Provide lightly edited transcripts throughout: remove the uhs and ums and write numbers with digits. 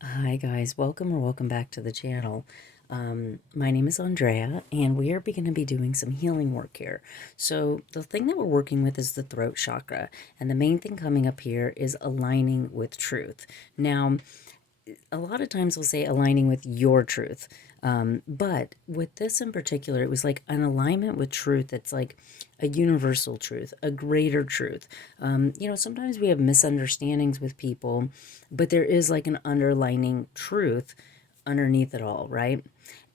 Hi guys, welcome back to the channel. My name is Andrea, and we are going to be doing some healing work here. So the thing that we're working with is the throat chakra, and the main thing coming up here is aligning with truth. Now, a lot of times we'll say aligning with your truth. But with this in particular, it was like an alignment with truth that's like a universal truth, a greater truth. Sometimes we have misunderstandings with people, but there is like an underlining truth underneath it all, right?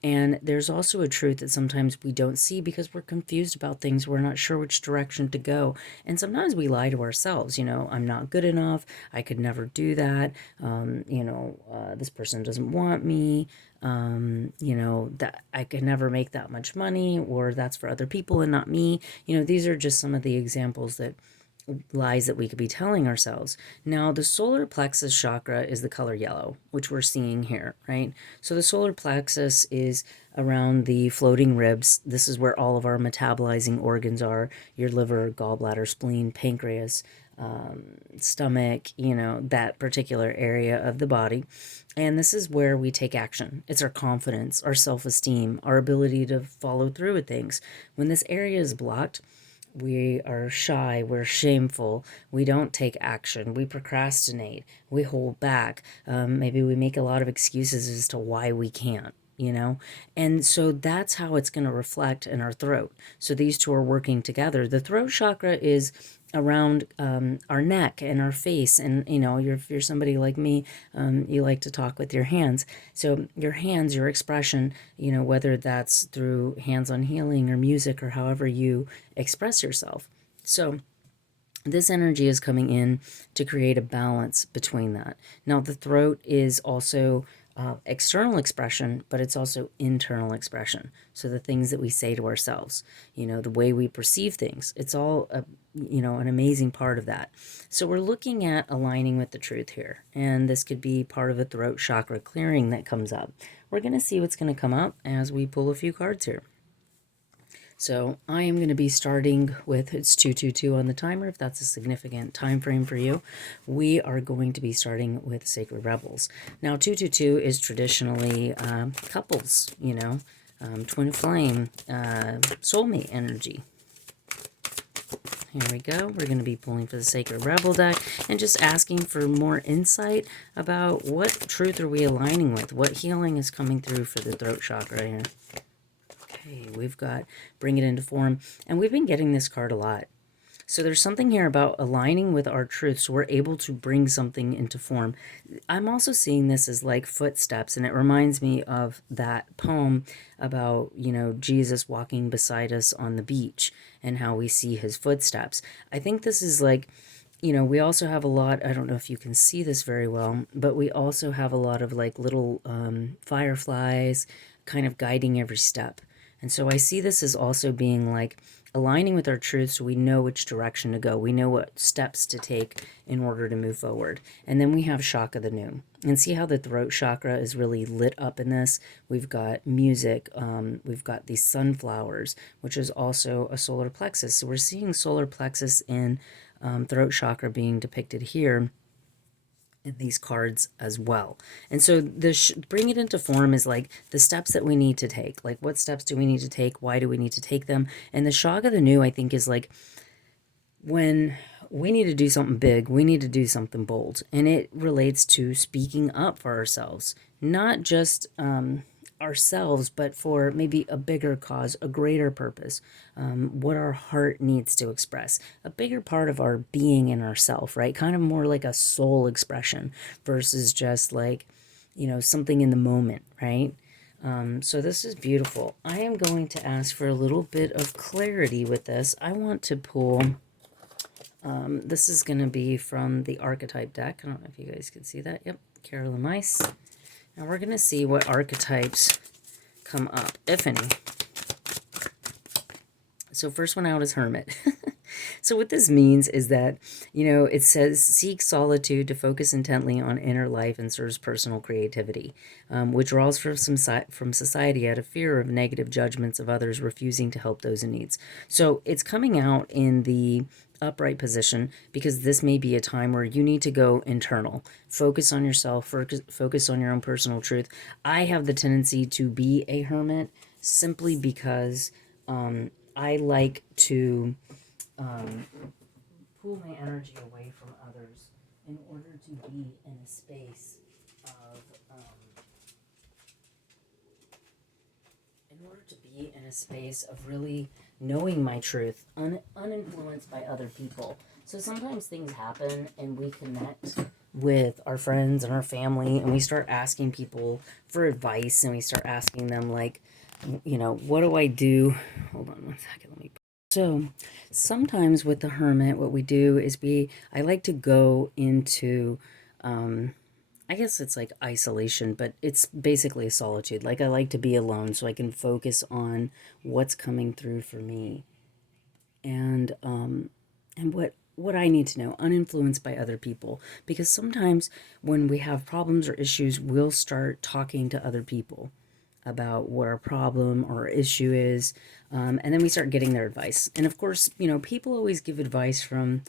And there's also a truth that sometimes we don't see because we're confused about things. We're not sure which direction to go. And sometimes we lie to ourselves, I'm not good enough. I could never do that. This person doesn't want me. That I could never make that much money, or that's for other people and not me. These are just some of the examples that lies that we could be telling ourselves. Now, the solar plexus chakra is the color yellow, which we're seeing here, right? So the solar plexus is around the floating ribs. This is where all of our metabolizing organs are: your liver, gallbladder, spleen, pancreas, stomach, that particular area of the body. And this is where we take action. It's our confidence, our self-esteem, our ability to follow through with things. When this area is blocked, we are shy, we're shameful, we don't take action, we procrastinate, we hold back. Maybe we make a lot of excuses as to why we can't. And so that's how it's going to reflect in our throat. So these two are working together. The throat chakra is around our neck and our face. And, if you're somebody like me, you like to talk with your hands. So your hands, your expression, whether that's through hands-on healing or music or however you express yourself. So this energy is coming in to create a balance between that. Now, the throat is also external expression, but it's also internal expression. So the things that we say to ourselves, the way we perceive things, it's all, an amazing part of that. So we're looking at aligning with the truth here. And this could be part of a throat chakra clearing that comes up. We're going to see what's going to come up as we pull a few cards here. So I am going to be starting with, it's 222 on the timer, if that's a significant time frame for you. We are going to be starting with Sacred Rebels. Now, 222 is traditionally couples, twin flame, soulmate energy. Here we go. We're going to be pulling for the Sacred Rebel deck and just asking for more insight about what truth are we aligning with, what healing is coming through for the throat chakra here. Okay, we've got Bring It Into Form, and we've been getting this card a lot. So there's something here about aligning with our truth, so we're able to bring something into form. I'm also seeing this as like footsteps, and it reminds me of that poem about, Jesus walking beside us on the beach and how we see his footsteps. I think this is like, we also have a lot, I don't know if you can see this very well, but we also have a lot of like little fireflies kind of guiding every step. And so I see this as also being like aligning with our truth, so we know which direction to go. We know what steps to take in order to move forward. And then we have Shaka the New. And see how the throat chakra is really lit up in this? We've got music. We've got these sunflowers, which is also a solar plexus. So we're seeing solar plexus in throat chakra being depicted here in these cards as well. And so bring it into form is like the steps that we need to take. Like, what steps do we need to take? Why do we need to take them? And the Shaka the New, I think, is like when we need to do something big, we need to do something bold. And it relates to speaking up for ourselves, not just ourselves, but for maybe a bigger cause, a greater purpose, what our heart needs to express, a bigger part of our being in ourself, right? Kind of more like a soul expression versus just like, something in the moment, right? So this is beautiful. I am going to ask for a little bit of clarity with this. I want to pull, this is going to be from the archetype deck. I don't know if you guys can see that. Yep, Carolyn Mice. Now we're going to see what archetypes come up, if any. So first one out is Hermit. So what this means is that, it says, seek solitude to focus intently on inner life and serves personal creativity. Withdraws from society out of fear of negative judgments of others, refusing to help those in need. So it's coming out in the upright position, because this may be a time where you need to go internal, focus on yourself, focus on your own personal truth. I have the tendency to be a hermit simply because I like to pull my energy away from others in order to be in a space of really knowing my truth, uninfluenced by other people. So sometimes things happen and we connect with our friends and our family, and we start asking people for advice, and we start asking them, like, what do I do? Hold on one second. So sometimes with the hermit, what we do is I like to go into, I guess it's like isolation, but it's basically a solitude. Like, I like to be alone so I can focus on what's coming through for me, and what I need to know, uninfluenced by other people. Because sometimes when we have problems or issues, we'll start talking to other people about what our problem or issue is, and then we start getting their advice. And of course, people always give advice from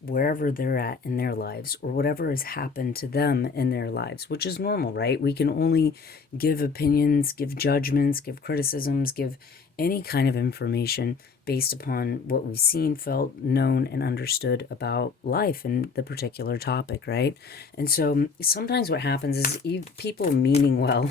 wherever they're at in their lives, or whatever has happened to them in their lives, which is normal, right? We can only give opinions, give judgments, give criticisms, give any kind of information based upon what we've seen, felt, known, and understood about life and the particular topic, right? And so sometimes what happens is people meaning well,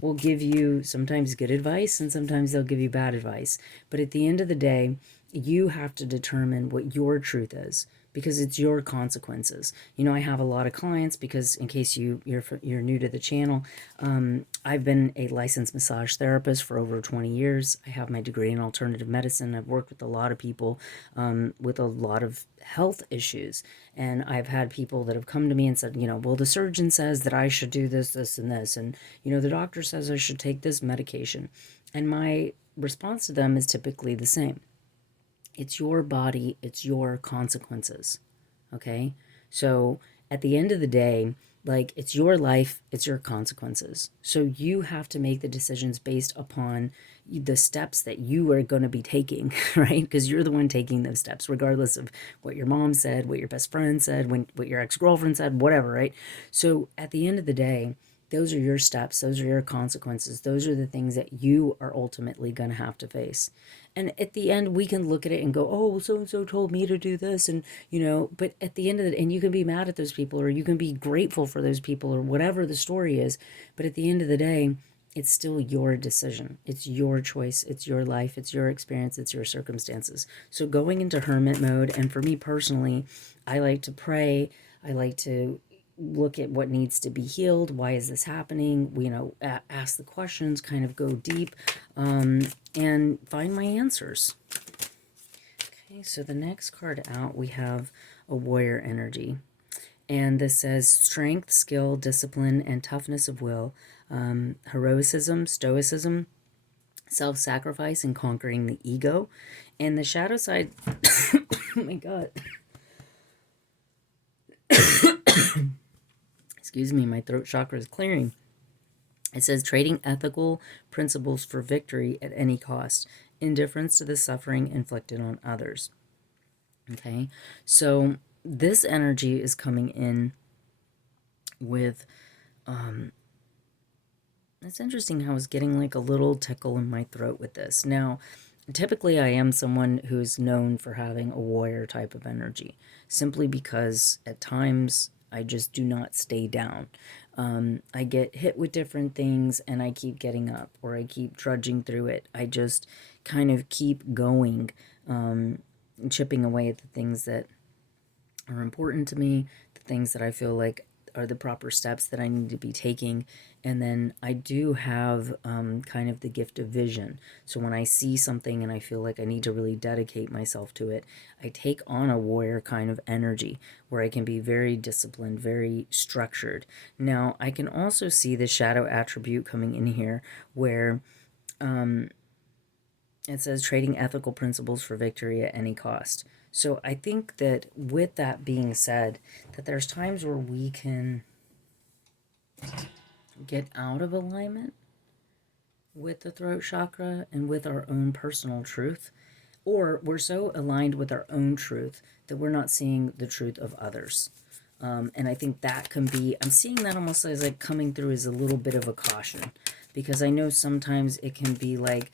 will give you sometimes good advice, and sometimes they'll give you bad advice. But at the end of the day, you have to determine what your truth is, because it's your consequences. I have a lot of clients, because in case you're new to the channel, I've been a licensed massage therapist for over 20 years. I have my degree in alternative medicine. I've worked with a lot of people with a lot of health issues, and I've had people that have come to me and said, well, the surgeon says that I should do this, this, and this, and the doctor says I should take this medication, and my response to them is typically the same. It's your body, it's your consequences. Okay? So at the end of the day, like, it's your life, it's your consequences. So you have to make the decisions based upon the steps that you are going to be taking, right? Because you're the one taking those steps, regardless of what your mom said, what your best friend said, what your ex-girlfriend said, whatever, right? So at the end of the day, those are your steps, those are your consequences, those are the things that you are ultimately going to have to face. And at the end, we can look at it and go, oh, so and so told me to do this, and but at the end of it, and you can be mad at those people, or you can be grateful for those people, or whatever the story is, but at the end of the day, it's still your decision. It's your choice. It's your life. It's your experience. It's your circumstances. So going into hermit mode, and for me personally, I like to pray. I like to look at what needs to be healed. Why is this happening? Ask the questions, kind of go deep, and find my answers. Okay, so the next card out, we have a warrior energy. And this says strength, skill, discipline, and toughness of will, heroicism, stoicism, self-sacrifice, and conquering the ego. And the shadow side, oh my God. Excuse me, my throat chakra is clearing. It says trading ethical principles for victory at any cost, indifference to the suffering inflicted on others. Okay, so this energy is coming in with, it's interesting how I was getting like a little tickle in my throat with this. Now, typically I am someone who's known for having a warrior type of energy, simply because at times I just do not stay down. I get hit with different things and I keep getting up, or I keep trudging through it. I just kind of keep going, chipping away at the things that are important to me, the things that I feel like are the proper steps that I need to be taking. And then I do have kind of the gift of vision. So when I see something and I feel like I need to really dedicate myself to it, I take on a warrior kind of energy where I can be very disciplined, very structured. Now, I can also see the shadow attribute coming in here, where it says trading ethical principles for victory at any cost. So I think that with that being said, that there's times where we can get out of alignment with the throat chakra and with our own personal truth. or we're so aligned with our own truth that we're not seeing the truth of others. And I think that can be, I'm seeing that almost as like coming through as a little bit of a caution, because I know sometimes it can be like,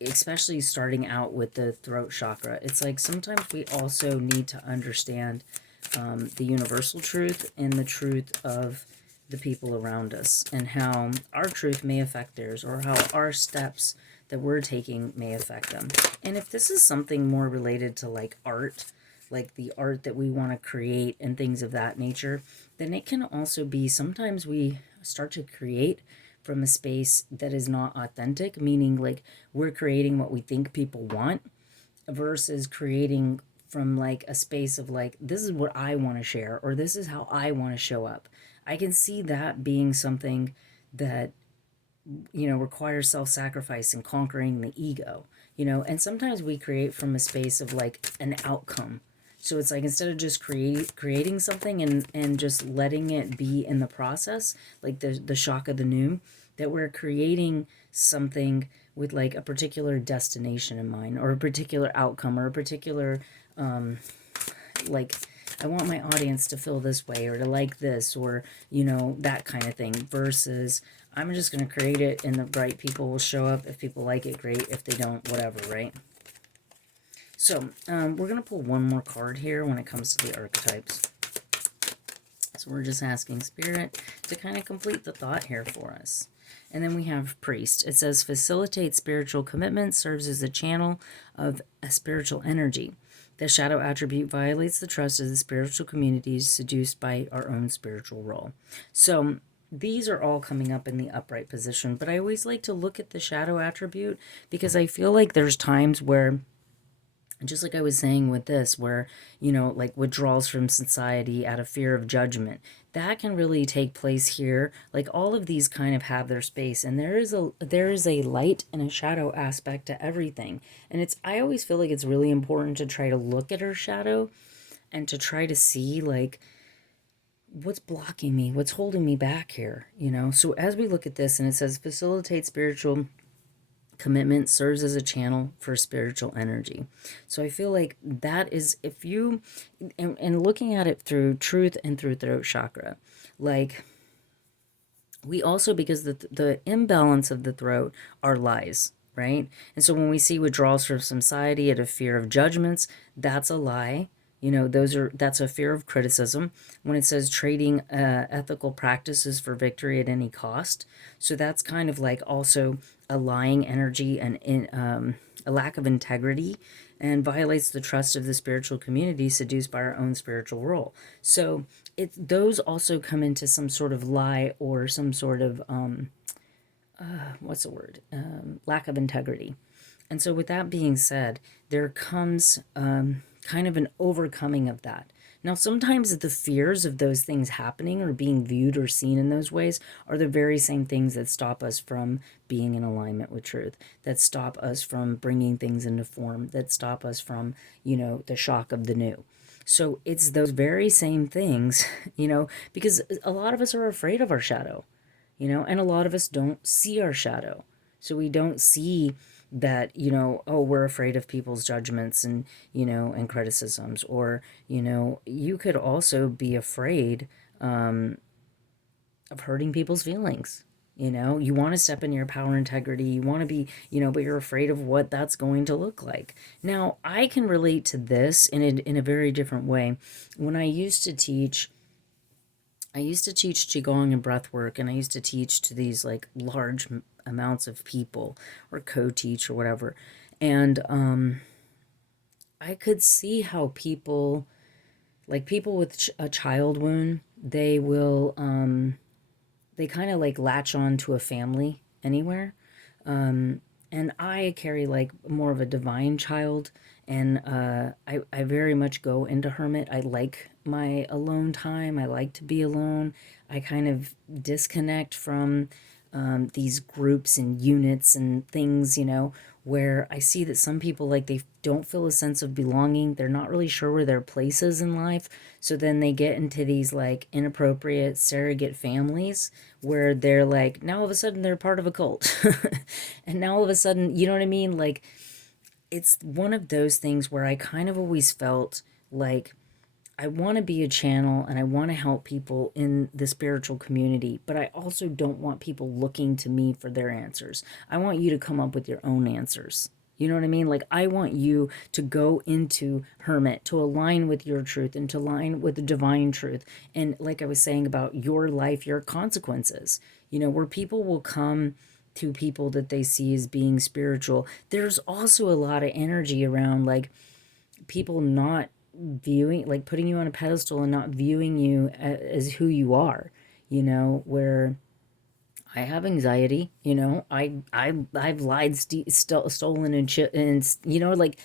especially starting out with the throat chakra, it's like sometimes we also need to understand the universal truth and the truth of the people around us, and how our truth may affect theirs, or how our steps that we're taking may affect them. And if this is something more related to like art, like the art that we want to create and things of that nature, then it can also be sometimes we start to create from a space that is not authentic, meaning like we're creating what we think people want versus creating from like a space of like, this is what I want to share, or this is how I want to show up. I can see that being something that, you know, requires self-sacrifice and conquering the ego, you know. And sometimes we create from a space of like an outcome. So it's like, instead of just creating something and just letting it be in the process, like the shock of the new, that we're creating something with like a particular destination in mind, or a particular outcome, or a particular like, I want my audience to feel this way, or to like this, or, you know, that kind of thing, versus I'm just going to create it and the right people will show up. If people like it, great. If they don't, whatever, right? So we're going to pull one more card here when it comes to the archetypes. So we're just asking Spirit to kind of complete the thought here for us. And then we have Priest. It says, facilitate spiritual commitment, serves as a channel of a spiritual energy. The shadow attribute violates the trust of the spiritual communities, seduced by our own spiritual role. So these are all coming up in the upright position, but I always like to look at the shadow attribute, because I feel like there's times where, just like I was saying with this, where, you know, like withdrawals from society out of fear of judgment, that can really take place here. Like all of these kind of have their space, and there is a light and a shadow aspect to everything. And it's, I always feel like it's really important to try to look at our shadow and to try to see like, what's blocking me, what's holding me back here, you know. So as we look at this, and it says facilitate spiritual commitment, serves as a channel for spiritual energy. So I feel like that is, if you, and looking at it through truth and through throat chakra, like we also, because the imbalance of the throat are lies, right? And so when we see withdrawals from society out of fear of judgments, that's a lie. You know, that's a fear of criticism. When it says trading ethical practices for victory at any cost, so that's kind of like also a lying energy, and a lack of integrity, and violates the trust of the spiritual community, seduced by our own spiritual role. So those also come into some sort of lie, or some sort of what's the word, lack of integrity. And so with that being said, there comes kind of an overcoming of that. Now, sometimes the fears of those things happening, or being viewed or seen in those ways, are the very same things that stop us from being in alignment with truth, that stop us from bringing things into form, that stop us from, you know, the shock of the new. So it's those very same things, you know, because a lot of us are afraid of our shadow, you know, and a lot of us don't see our shadow. So we don't see that, you know, oh, we're afraid of people's judgments and, you know, and criticisms. Or, you know, you could also be afraid of hurting people's feelings. You know, you want to step in your power integrity, you want to be, you know, but you're afraid of what that's going to look like. Now, I can relate to this in a very different way. When I used to teach Qigong and breath work, and I used to teach to these like large amounts of people, or co-teach or whatever. And I could see how people, like people with a child wound, they will, they kind of like latch on to a family anywhere. And I carry like more of a divine child, and I very much go into hermit. I like my alone time. I like to be alone. I kind of disconnect from these groups and units and things, you know, where I see that some people, like, they don't feel a sense of belonging. They're not really sure where their place is in life. So then they get into these like inappropriate surrogate families, where they're like, now all of a sudden they're part of a cult. And now all of a sudden, you know what I mean? Like, it's one of those things where I kind of always felt like I want to be a channel and I want to help people in the spiritual community, but I also don't want people looking to me for their answers. I want you to come up with your own answers. You know what I mean? Like, I want you to go into Hermit, to align with your truth and to align with the divine truth. And like I was saying about your life, your consequences, where people will come to people that they see as being spiritual. There's also a lot of energy around, like, people not viewing, like putting you on a pedestal and not viewing you as who you are, where I have anxiety, I've lied, stolen, and like,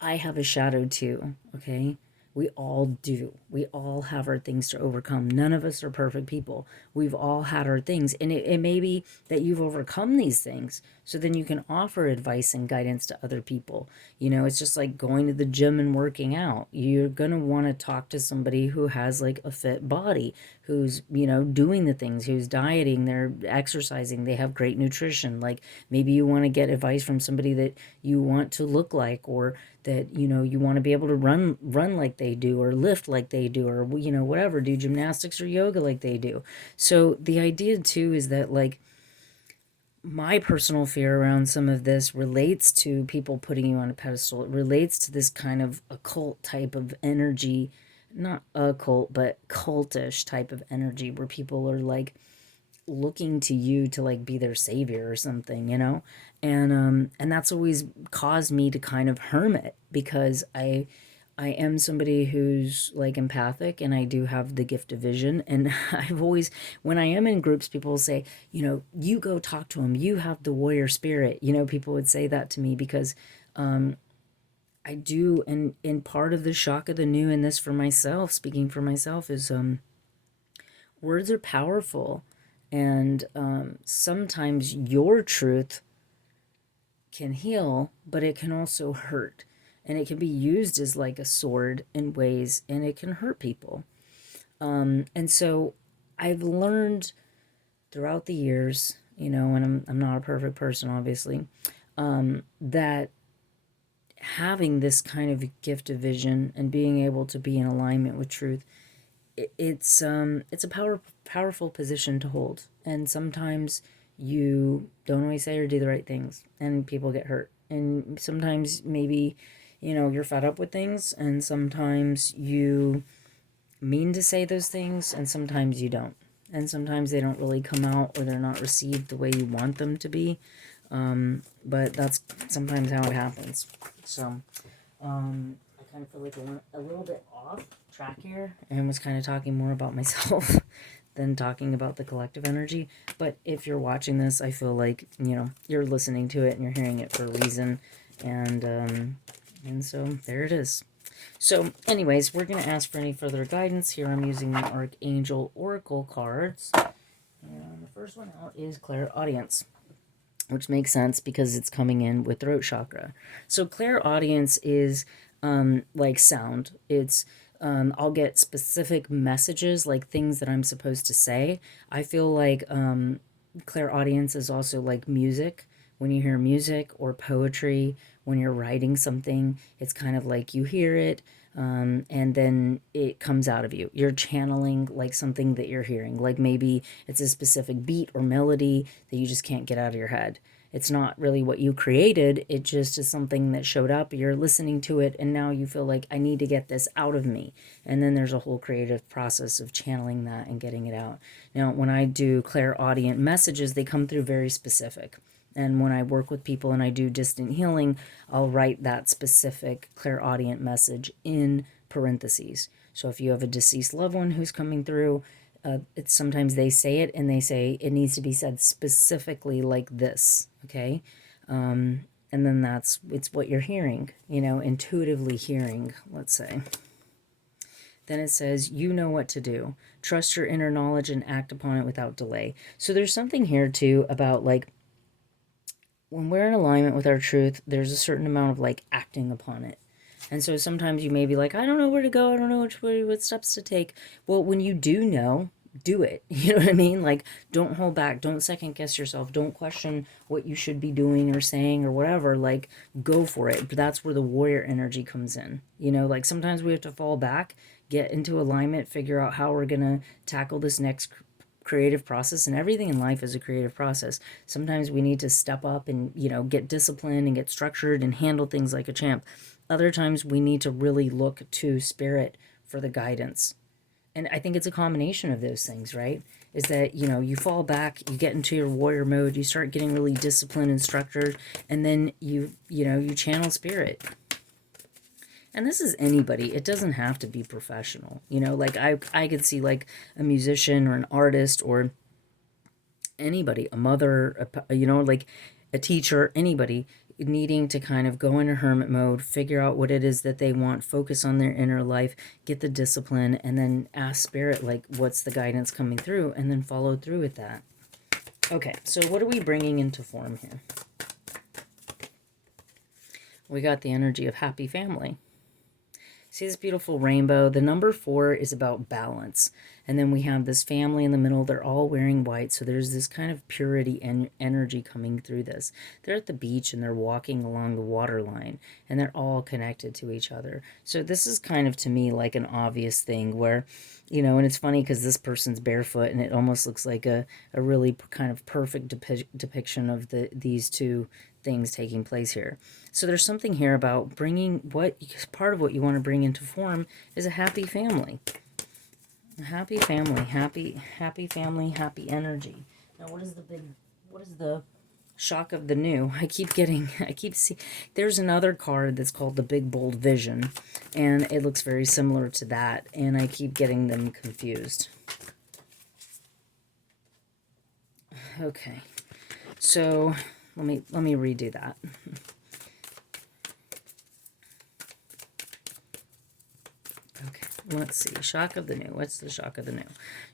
I have a shadow too, okay? We all do. We all have our things to overcome. None of us are perfect people. We've all had our things. And it may be that you've overcome these things. So then you can offer advice and guidance to other people. It's just like going to the gym and working out. You're going to want to talk to somebody who has like a fit body, who's, doing the things, who's dieting, they're exercising, they have great nutrition. Like, maybe you want to get advice from somebody that you want to look like, or that you want to be able to run like they do, or lift like they do, or whatever, do gymnastics or yoga like they do. So the idea too is that, like, my personal fear around some of this relates to people putting you on a pedestal. It relates to this kind of occult type of energy, not occult, but cultish type of energy, where people are like looking to you to like be their savior or something, and that's always caused me to kind of hermit, because I am somebody who's like empathic, and I do have the gift of vision. And I've always, when I am in groups, people will say, you go talk to him, you have the warrior spirit. People would say that to me, because I do. And in part of the shock of the new, and this for myself, speaking for myself, is words are powerful. And sometimes your truth can heal, but it can also hurt. And it can be used as like a sword in ways, and it can hurt people. And so I've learned throughout the years, and I'm not a perfect person, obviously, that having this kind of gift of vision and being able to be in alignment with truth, it's a powerful position to hold. And sometimes you don't always say or do the right things, and people get hurt. And sometimes maybe, you're fed up with things, and sometimes you mean to say those things, and sometimes you don't. And sometimes they don't really come out, or they're not received the way you want them to be. But that's sometimes how it happens. So, I kind of feel like I went a little bit off track here and was kind of talking more about myself than talking about the collective energy. But if you're watching this, I feel like, you're listening to it and you're hearing it for a reason. And so there it is. So anyways, we're going to ask for any further guidance. Here I'm using the Archangel Oracle cards. And the first one out is Clairaudience, which makes sense because it's coming in with throat chakra. So clairaudience is like sound. It's I'll get specific messages, like things that I'm supposed to say. I feel like clairaudience is also like music. When you hear music or poetry, when you're writing something, it's kind of like you hear it, and then it comes out of you. You're channeling like something that you're hearing. Like maybe it's a specific beat or melody that you just can't get out of your head. It's not really what you created. It just is something that showed up. You're listening to it, and now you feel like, I need to get this out of me. And then there's a whole creative process of channeling that and getting it out. Now, when I do clairaudient messages, they come through very specific. And when I work with people and I do distant healing, I'll write that specific clairaudient message in parentheses. So if you have a deceased loved one who's coming through, it's sometimes they say it and they say it needs to be said specifically like this, okay? And then it's what you're hearing, intuitively hearing, let's say. Then it says, you know what to do. Trust your inner knowledge and act upon it without delay. So there's something here too about like, when we're in alignment with our truth, there's a certain amount of like acting upon it. And so sometimes you may be like, I don't know where to go. I don't know what steps to take. Well, when you do know, do it. You know what I mean? Like, don't hold back. Don't second guess yourself. Don't question what you should be doing or saying or whatever. Like, go for it. But that's where the warrior energy comes in. You know, like sometimes we have to fall back, get into alignment, figure out how we're going to tackle this next creative process. And everything in life is a creative process. Sometimes we need to step up and, you know, get disciplined and get structured and handle things like a champ. Other times we need to really look to spirit for the guidance. And I think it's a combination of those things, right? Is that, you know, you fall back, you get into your warrior mode, you start getting really disciplined and structured, and then you channel spirit. And this is anybody. It doesn't have to be professional. You know, like I could see like a musician or an artist or anybody, a mother, like a teacher, anybody needing to kind of go into hermit mode, figure out what it is that they want, focus on their inner life, get the discipline, and then ask spirit, like, what's the guidance coming through, and then follow through with that. Okay, so what are we bringing into form here? We got the energy of happy family. See this beautiful rainbow? The number 4 is about balance. And then we have this family in the middle. They're all wearing white. So there's this kind of purity and energy coming through this. They're at the beach and they're walking along the water line. And they're all connected to each other. So this is kind of, to me, like an obvious thing where, you know, and it's funny because this person's barefoot. And it almost looks like a really kind of perfect depiction of these two things taking place here. So there's something here about bringing part of what you want to bring into form is a happy family. A happy family, happy family, happy energy. Now what is the shock of the new? I keep seeing, there's another card that's called the big bold vision, and it looks very similar to that, and I keep getting them confused. Okay. So let me redo that. Okay, let's see. Shock of the new. What's the shock of the new?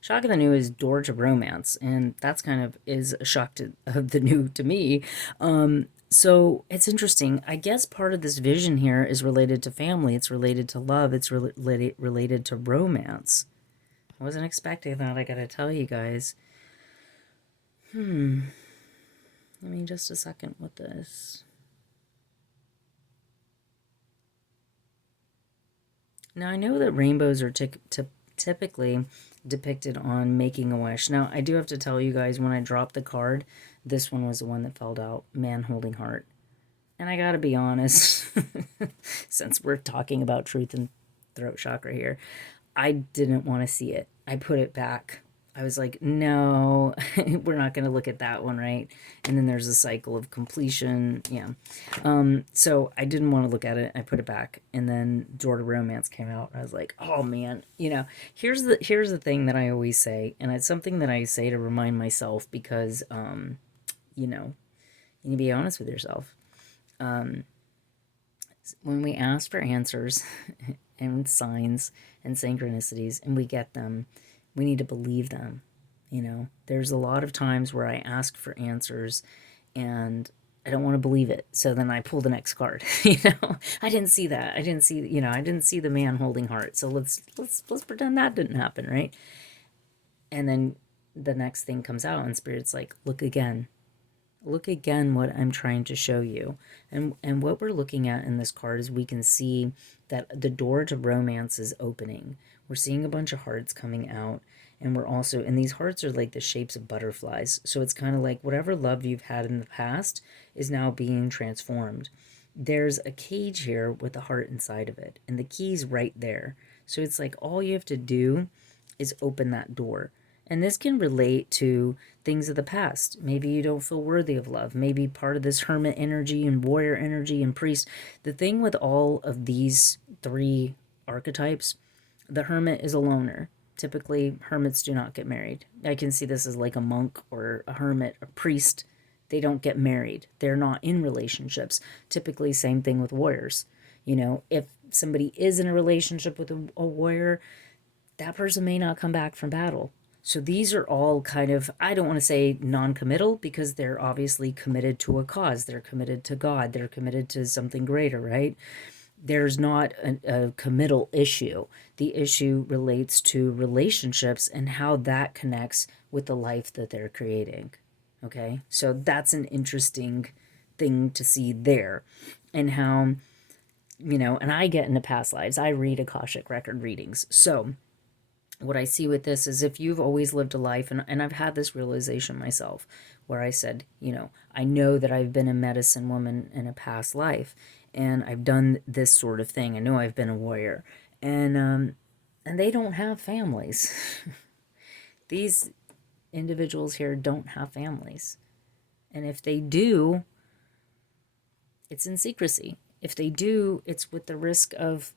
Shock of the new is door to romance, and that's kind of is a shock of the new to me. So it's interesting. I guess part of this vision here is related to family. It's related to love. It's related to romance. I wasn't expecting that, I gotta tell you guys. Let me just a second with this. Now, I know that rainbows are typically depicted on Making a Wish. Now, I do have to tell you guys, when I dropped the card, this one was the one that fell out, Man Holding Heart. And I gotta be honest, since we're talking about truth and throat chakra here, I didn't want to see it. I put it back. I was like, no, we're not going to look at that one, right? And then there's a cycle of completion. Yeah. So I didn't want to look at it. I put it back. And then Door to Romance came out. I was like, oh man, you know, here's the thing that I always say. And it's something that I say to remind myself because, you know, you need to be honest with yourself. When we ask for answers and signs and synchronicities and we get them, we need to believe them. You know, there's a lot of times where I ask for answers and I don't want to believe it. So then I pull the next card. You know, I didn't see that. I didn't see the Man Holding Heart. So let's pretend that didn't happen, right? And then the next thing comes out and Spirit's like, look again. Look again what I'm trying to show you. And what we're looking at in this card is we can see that the door to romance is opening. We're seeing a bunch of hearts coming out. And we're also, and these hearts are like the shapes of butterflies. So it's kind of like whatever love you've had in the past is now being transformed. There's a cage here with a heart inside of it. And the key's right there. So it's like all you have to do is open that door. And this can relate to things of the past. Maybe you don't feel worthy of love. Maybe part of this hermit energy and warrior energy and priest. The thing with all of these 3 archetypes, the hermit is a loner. Typically, hermits do not get married. I can see this as like a monk or a hermit, a priest. They don't get married. They're not in relationships. Typically, same thing with warriors. You know, if somebody is in a relationship with a warrior, that person may not come back from battle. So these are all kind of, I don't want to say non-committal because they're obviously committed to a cause. They're committed to God. They're committed to something greater, right? there's not a committal issue. The issue relates to relationships and how that connects with the life that they're creating. Okay, so that's an interesting thing to see there, and how, and I get into past lives. I read Akashic record readings. So what I see with this is, if you've always lived a life, and I've had this realization myself, where I said, I know that I've been a medicine woman in a past life, and I've done this sort of thing. I know I've been a warrior, and they don't have families. These individuals here don't have families, and if they do, it's in secrecy. If they do, it's with the risk of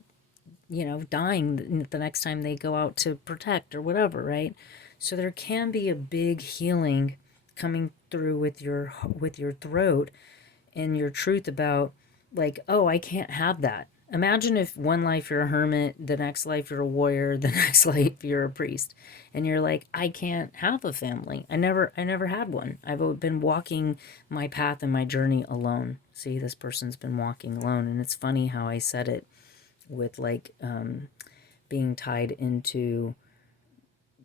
dying the next time they go out to protect or whatever, right? So there can be a big healing coming through with your throat and your truth about, like, oh, I can't have that. Imagine if one life you're a hermit, the next life you're a warrior, the next life you're a priest, and you're like, I can't have a family. I never had one. I've been walking my path and my journey alone. See, this person's been walking alone, and it's funny how I said it with, like, being tied into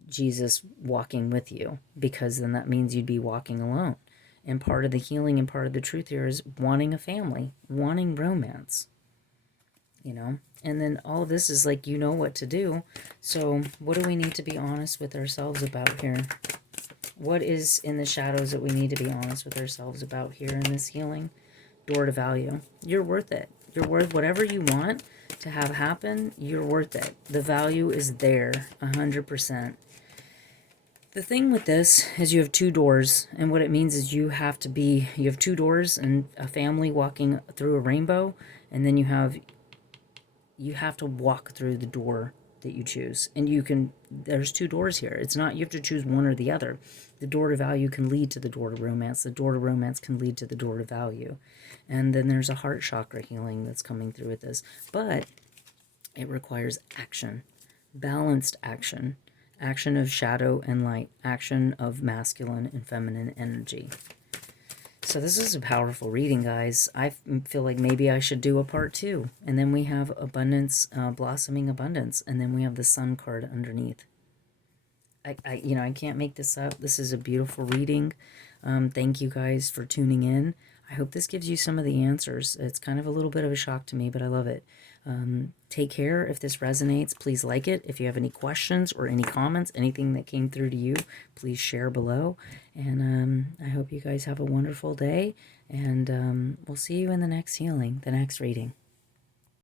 Jesus walking with you, because then that means you'd be walking alone. And part of the healing and part of the truth here is wanting a family, wanting romance, and then all of this is like, what to do. So what do we need to be honest with ourselves about here? What is in the shadows that we need to be honest with ourselves about here in this healing? Door to value. You're worth it. You're worth whatever you want to have happen. You're worth it. The value is there 100%. The thing with this is you have two doors, and what it means is you have two doors and a family walking through a rainbow, and then you have to walk through the door that you choose. And there's two doors here. It's not, you have to choose one or the other. The door to value can lead to the door to romance. The door to romance can lead to the door to value. And then there's a heart chakra healing that's coming through with this. But it requires action, balanced action, action of shadow and light, action of masculine and feminine energy. So this is a powerful reading, guys. I feel like maybe I should do a part 2. And then we have abundance, blossoming abundance. And then we have the sun card underneath. I can't make this up. This is a beautiful reading. Thank you guys for tuning in. I hope this gives you some of the answers. It's kind of a little bit of a shock to me, but I love it. Take care. If this resonates, please like it. If you have any questions or any comments, anything that came through to you, please share below. And I hope you guys have a wonderful day. And we'll see you in the next healing, the next reading.